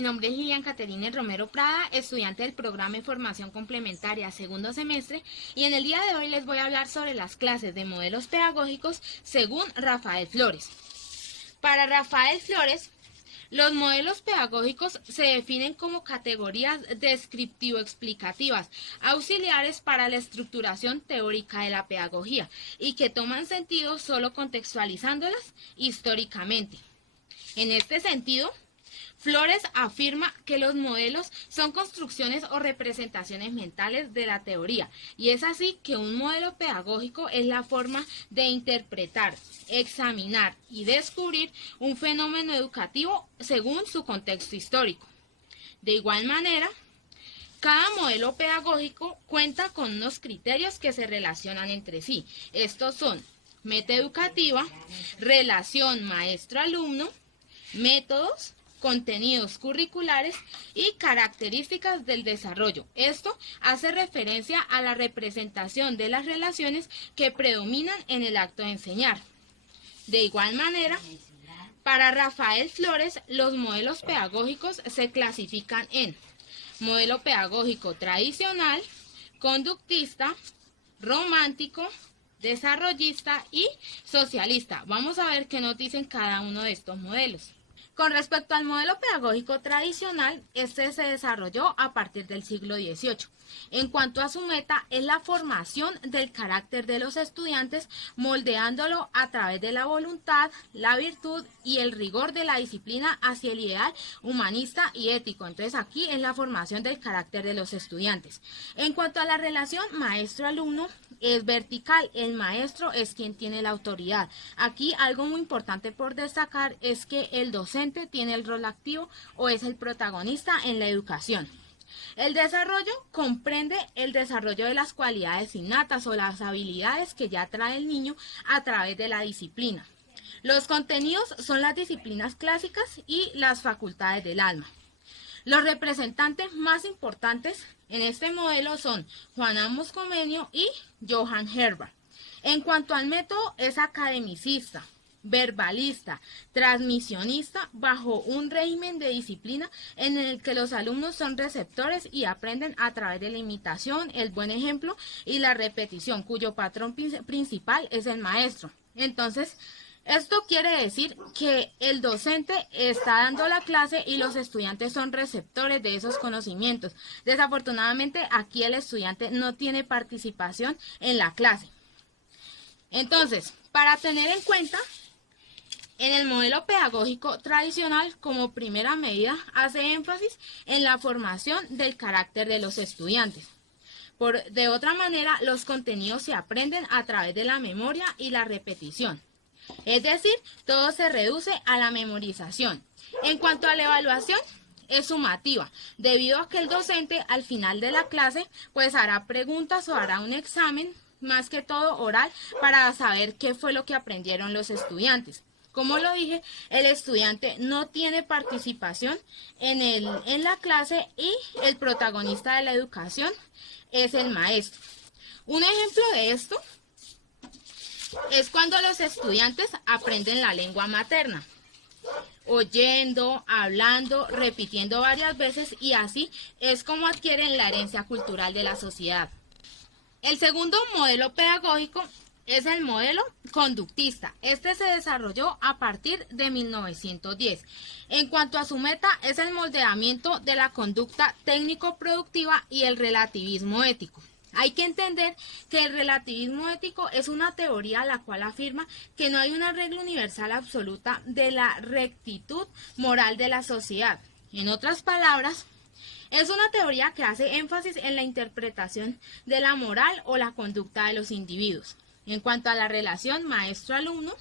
mi nombre es Lilian Caterine Romero Prada, estudiante del programa de formación complementaria segundo semestre, y en el día de hoy les voy a hablar sobre las clases de modelos pedagógicos según Rafael Flores. Para Rafael Flores, los modelos pedagógicos se definen como categorías descriptivo-explicativas, auxiliares para la estructuración teórica de la pedagogía y que toman sentido solo contextualizándolas históricamente. En este sentido, Flores afirma que los modelos son construcciones o representaciones mentales de la teoría, y es así que un modelo pedagógico es la forma de interpretar, examinar y descubrir un fenómeno educativo según su contexto histórico. De igual manera, cada modelo pedagógico cuenta con unos criterios que se relacionan entre sí. Estos son meta educativa, relación maestro-alumno, métodos, contenidos curriculares y características del desarrollo. Esto hace referencia a la representación de las relaciones que predominan en el acto de enseñar. De igual manera, para Rafael Flores, los modelos pedagógicos se clasifican en modelo pedagógico tradicional, conductista, romántico, desarrollista y socialista. Vamos a ver qué nos dicen cada uno de estos modelos. Con respecto al modelo pedagógico tradicional, este se desarrolló a partir del siglo XVIII. En cuanto a su meta, es la formación del carácter de los estudiantes, moldeándolo a través de la voluntad, la virtud y el rigor de la disciplina hacia el ideal humanista y ético. Entonces aquí es la formación del carácter de los estudiantes. En cuanto a la relación maestro-alumno, es vertical, el maestro es quien tiene la autoridad. Aquí algo muy importante por destacar es que el docente tiene el rol activo o es el protagonista en la educación. El desarrollo comprende el desarrollo de las cualidades innatas o las habilidades que ya trae el niño a través de la disciplina. Los contenidos son las disciplinas clásicas y las facultades del alma. Los representantes más importantes en este modelo son Juan Amos Comenio y Johann Herbart. En cuanto al método, es academicista, verbalista, transmisionista, bajo un régimen de disciplina en el que los alumnos son receptores y aprenden a través de la imitación, el buen ejemplo y la repetición, cuyo patrón principal es el maestro. Entonces, esto quiere decir que el docente está dando la clase y los estudiantes son receptores de esos conocimientos. Desafortunadamente, aquí el estudiante no tiene participación en la clase. Entonces, para tener en cuenta, en el modelo pedagógico tradicional, como primera medida, hace énfasis en la formación del carácter de los estudiantes. De otra manera, los contenidos se aprenden a través de la memoria y la repetición. Es decir, todo se reduce a la memorización. En cuanto a la evaluación, es sumativa, debido a que el docente al final de la clase pues hará preguntas o hará un examen, más que todo oral, para saber qué fue lo que aprendieron los estudiantes. Como lo dije, el estudiante no tiene participación en la clase y el protagonista de la educación es el maestro. Un ejemplo de esto es cuando los estudiantes aprenden la lengua materna, oyendo, hablando, repitiendo varias veces, y así es como adquieren la herencia cultural de la sociedad. El segundo modelo pedagógico es el modelo conductista. Este se desarrolló a partir de 1910. En cuanto a su meta, es el moldeamiento de la conducta técnico-productiva y el relativismo ético. Hay que entender que el relativismo ético es una teoría la cual afirma que no hay una regla universal absoluta de la rectitud moral de la sociedad. En otras palabras, es una teoría que hace énfasis en la interpretación de la moral o la conducta de los individuos. En cuanto a la relación maestro-alumno,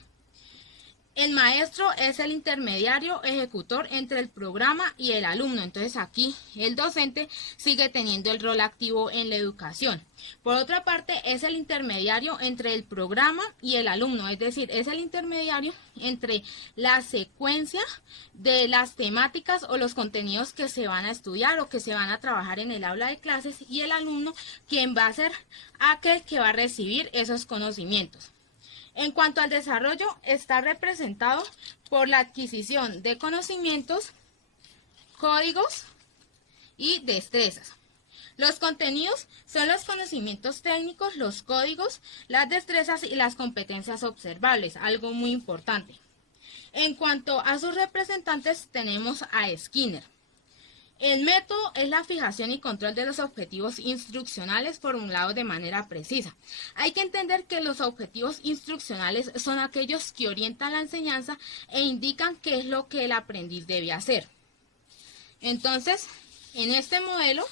el maestro es el intermediario ejecutor entre el programa y el alumno. Entonces aquí el docente sigue teniendo el rol activo en la educación. Por otra parte, es el intermediario entre el programa y el alumno, es decir, es el intermediario entre la secuencia de las temáticas o los contenidos que se van a estudiar o que se van a trabajar en el aula de clases, y el alumno, quien va a ser aquel que va a recibir esos conocimientos. En cuanto al desarrollo, está representado por la adquisición de conocimientos códigos y destrezas. Los contenidos son los conocimientos técnicos, los códigos, las destrezas y las competencias observables, algo muy importante. En cuanto a sus representantes, tenemos a Skinner. El método es la fijación y control de los objetivos instruccionales formulados de manera precisa. Hay que entender que los objetivos instruccionales son aquellos que orientan la enseñanza e indican qué es lo que el aprendiz debe hacer. Entonces, en este modelo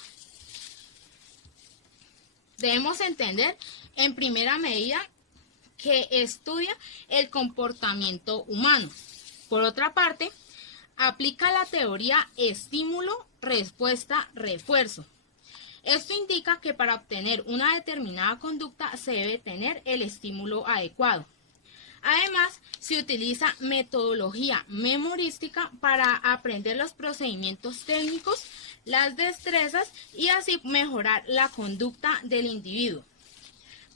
debemos entender en primera medida que estudia el comportamiento humano. Por otra parte, aplica la teoría estímulo, respuesta, refuerzo. Esto indica que para obtener una determinada conducta se debe tener el estímulo adecuado. Además, se utiliza metodología memorística para aprender los procedimientos técnicos, las destrezas y así mejorar la conducta del individuo.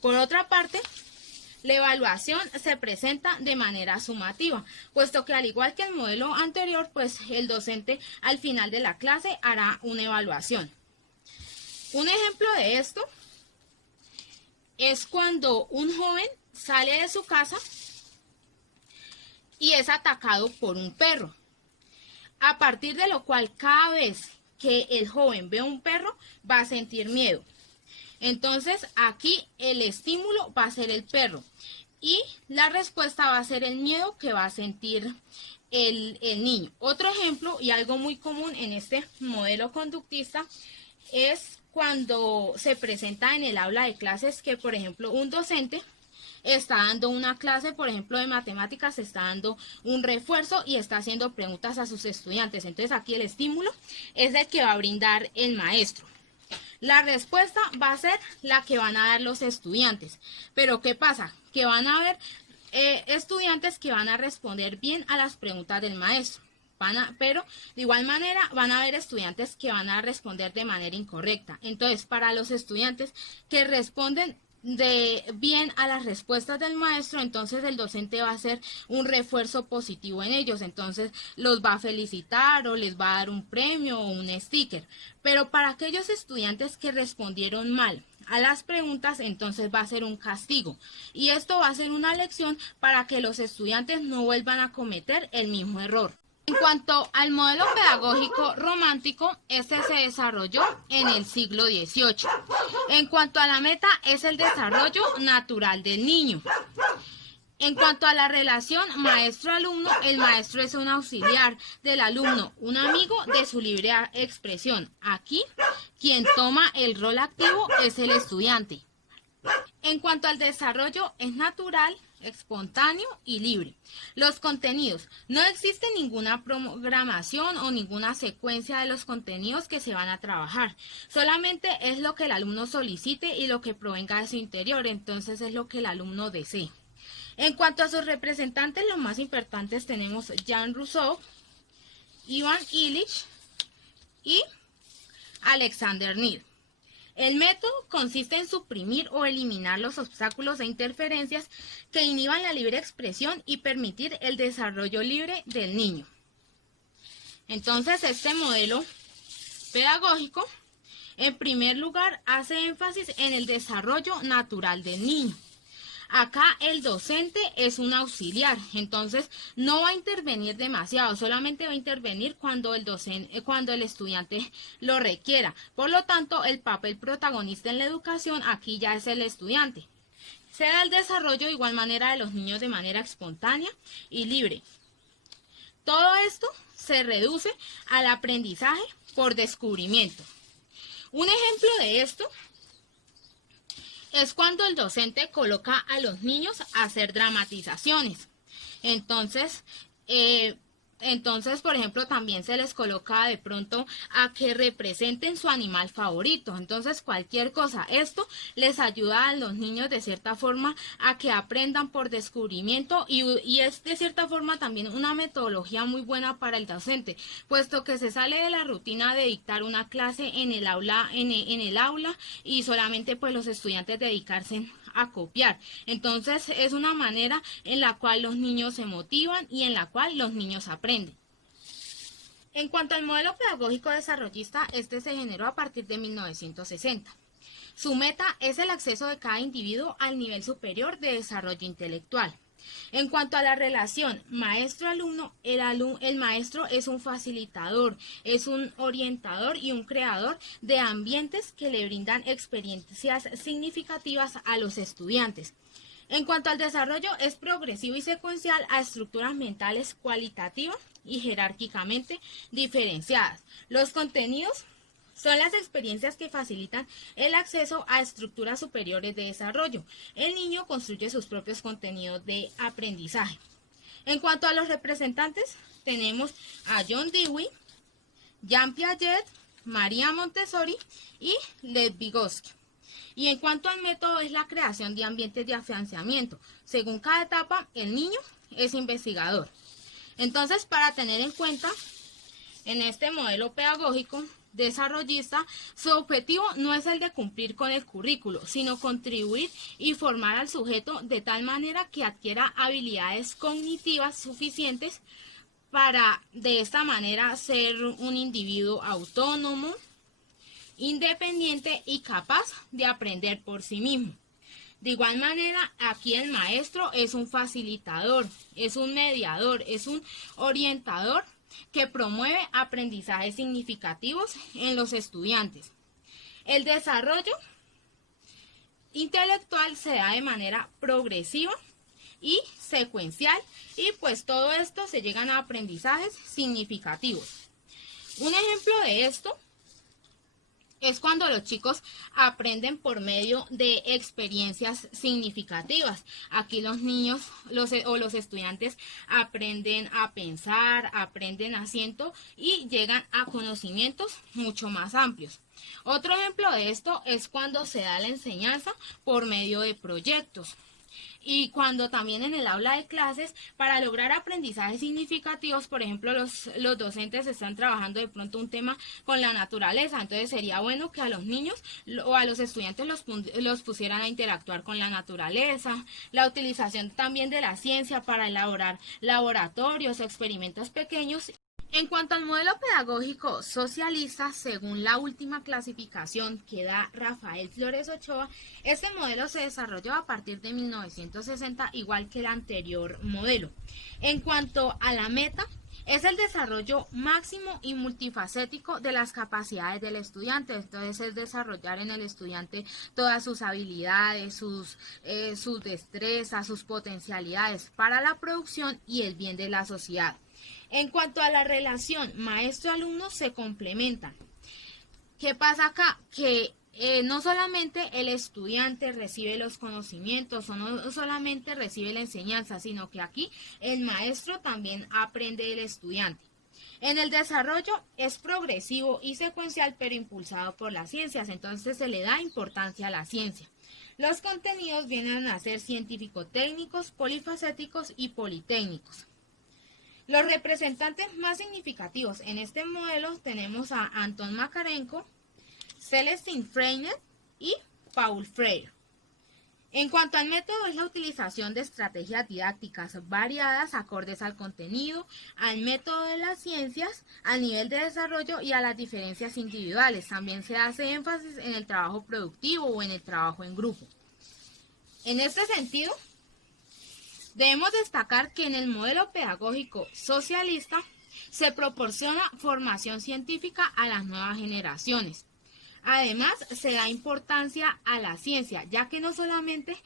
Por otra parte, la evaluación se presenta de manera sumativa, puesto que al igual que el modelo anterior, pues el docente al final de la clase hará una evaluación. Un ejemplo de esto es cuando un joven sale de su casa y es atacado por un perro, a partir de lo cual cada vez que el joven ve un perro va a sentir miedo. Entonces aquí el estímulo va a ser el perro y la respuesta va a ser el miedo que va a sentir el niño. Otro ejemplo y algo muy común en este modelo conductista es cuando se presenta en el aula de clases que, por ejemplo, un docente está dando una clase, por ejemplo, de matemáticas, está dando un refuerzo y está haciendo preguntas a sus estudiantes. Entonces aquí el estímulo es el que va a brindar el maestro. La respuesta va a ser la que van a dar los estudiantes. Pero ¿qué pasa? Que van a haber estudiantes que van a responder bien a las preguntas del maestro. Pero de igual manera van a haber estudiantes que van a responder de manera incorrecta. Entonces, para los estudiantes que responden bien a las respuestas del maestro, entonces el docente va a hacer un refuerzo positivo en ellos, entonces los va a felicitar o les va a dar un premio o un sticker. Pero para aquellos estudiantes que respondieron mal a las preguntas, entonces va a ser un castigo y esto va a ser una lección para que los estudiantes no vuelvan a cometer el mismo error. En cuanto al modelo pedagógico romántico, este se desarrolló en el siglo XVIII. En cuanto a la meta, es el desarrollo natural del niño. En cuanto a la relación maestro-alumno, el maestro es un auxiliar del alumno, un amigo de su libre expresión. Aquí, quien toma el rol activo es el estudiante. En cuanto al desarrollo, es natural, espontáneo y libre. Los contenidos. No existe ninguna programación o ninguna secuencia de los contenidos que se van a trabajar. Solamente es lo que el alumno solicite y lo que provenga de su interior. Entonces es lo que el alumno desee. En cuanto a sus representantes, los más importantes tenemos Jean Rousseau, Ivan Illich y Alexander Neil. El método consiste en suprimir o eliminar los obstáculos e interferencias que inhiban la libre expresión y permitir el desarrollo libre del niño. Entonces, este modelo pedagógico, en primer lugar, hace énfasis en el desarrollo natural del niño. Acá el docente es un auxiliar, entonces no va a intervenir demasiado, solamente va a intervenir cuando el estudiante lo requiera. Por lo tanto, el papel protagonista en la educación aquí ya es el estudiante. Se da el desarrollo de igual manera de los niños de manera espontánea y libre. Todo esto se reduce al aprendizaje por descubrimiento. Un ejemplo de esto es cuando el docente coloca a los niños a hacer dramatizaciones. Entonces, por ejemplo, también se les coloca de pronto a que representen su animal favorito. Entonces, cualquier cosa, esto les ayuda a los niños de cierta forma a que aprendan por descubrimiento y es de cierta forma también una metodología muy buena para el docente, puesto que se sale de la rutina de dictar una clase en el aula, en el aula y solamente pues los estudiantes dedicarse a copiar. Entonces es una manera en la cual los niños se motivan y en la cual los niños aprenden. En cuanto al modelo pedagógico desarrollista, este se generó a partir de 1960. Su meta es el acceso de cada individuo al nivel superior de desarrollo intelectual. En cuanto a la relación maestro-alumno, el maestro es un facilitador, es un orientador y un creador de ambientes que le brindan experiencias significativas a los estudiantes. En cuanto al desarrollo, es progresivo y secuencial a estructuras mentales cualitativas y jerárquicamente diferenciadas. Los contenidos son las experiencias que facilitan el acceso a estructuras superiores de desarrollo. El niño construye sus propios contenidos de aprendizaje. En cuanto a los representantes, tenemos a John Dewey, Jean Piaget, María Montessori y Lev Vygotsky. Y en cuanto al método, es la creación de ambientes de afianzamiento. Según cada etapa, el niño es investigador. Entonces, para tener en cuenta, en este modelo pedagógico desarrollista, su objetivo no es el de cumplir con el currículo, sino contribuir y formar al sujeto de tal manera que adquiera habilidades cognitivas suficientes para de esta manera ser un individuo autónomo, independiente y capaz de aprender por sí mismo. De igual manera, aquí el maestro es un facilitador, es un mediador, es un orientador que promueve aprendizajes significativos en los estudiantes. El desarrollo intelectual se da de manera progresiva y secuencial, y pues todo esto se llegan a aprendizajes significativos. Un ejemplo de esto es cuando los chicos aprenden por medio de experiencias significativas. Aquí los niños los estudiantes aprenden a pensar, aprenden haciendo y llegan a conocimientos mucho más amplios. Otro ejemplo de esto es cuando se da la enseñanza por medio de proyectos. Y cuando también en el aula de clases, para lograr aprendizajes significativos, por ejemplo, los docentes están trabajando de pronto un tema con la naturaleza, entonces sería bueno que a los niños o a los estudiantes los pusieran a interactuar con la naturaleza, la utilización también de la ciencia para elaborar laboratorios o experimentos pequeños. En cuanto al modelo pedagógico socialista, según la última clasificación que da Rafael Flores Ochoa, este modelo se desarrolló a partir de 1960, igual que el anterior modelo. En cuanto a la meta, es el desarrollo máximo y multifacético de las capacidades del estudiante. Entonces es desarrollar en el estudiante todas sus habilidades, sus destrezas, sus potencialidades para la producción y el bien de la sociedad. En cuanto a la relación maestro-alumno, se complementan. ¿Qué pasa acá? Que no solamente el estudiante recibe los conocimientos o no solamente recibe la enseñanza, sino que aquí el maestro también aprende del estudiante. En el desarrollo es progresivo y secuencial, pero impulsado por las ciencias, entonces se le da importancia a la ciencia. Los contenidos vienen a ser científico-técnicos, polifacéticos y politécnicos. Los representantes más significativos en este modelo tenemos a Anton Makarenko, Celestine Freinet y Paul Freire. En cuanto al método, es la utilización de estrategias didácticas variadas acordes al contenido, al método de las ciencias, al nivel de desarrollo y a las diferencias individuales. También se hace énfasis en el trabajo productivo o en el trabajo en grupo. En este sentido, debemos destacar que en el modelo pedagógico socialista se proporciona formación científica a las nuevas generaciones. Además, se da importancia a la ciencia, ya que no solamente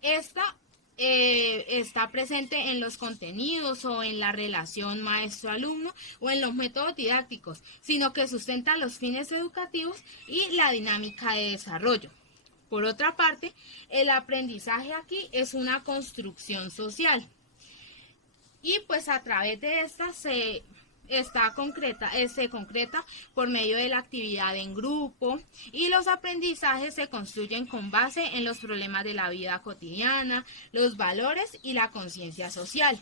esta está presente en los contenidos o en la relación maestro-alumno o en los métodos didácticos, sino que sustenta los fines educativos y la dinámica de desarrollo. Por otra parte, el aprendizaje aquí es una construcción social y pues a través de esta se concreta por medio de la actividad en grupo, y los aprendizajes se construyen con base en los problemas de la vida cotidiana, los valores y la conciencia social.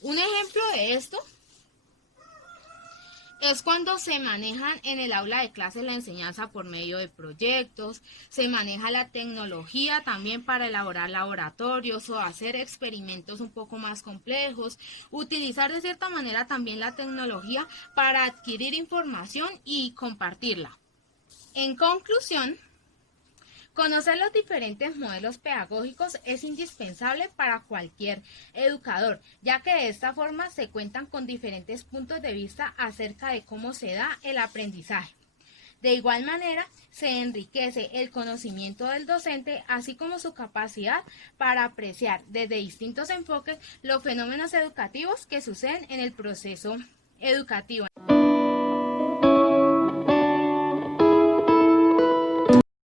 Un ejemplo de esto Es cuando se manejan en el aula de clase la enseñanza por medio de proyectos, se maneja la tecnología también para elaborar laboratorios o hacer experimentos un poco más complejos, utilizar de cierta manera también la tecnología para adquirir información y compartirla. En conclusión, conocer los diferentes modelos pedagógicos es indispensable para cualquier educador, ya que de esta forma se cuentan con diferentes puntos de vista acerca de cómo se da el aprendizaje. De igual manera, se enriquece el conocimiento del docente, así como su capacidad para apreciar desde distintos enfoques los fenómenos educativos que suceden en el proceso educativo.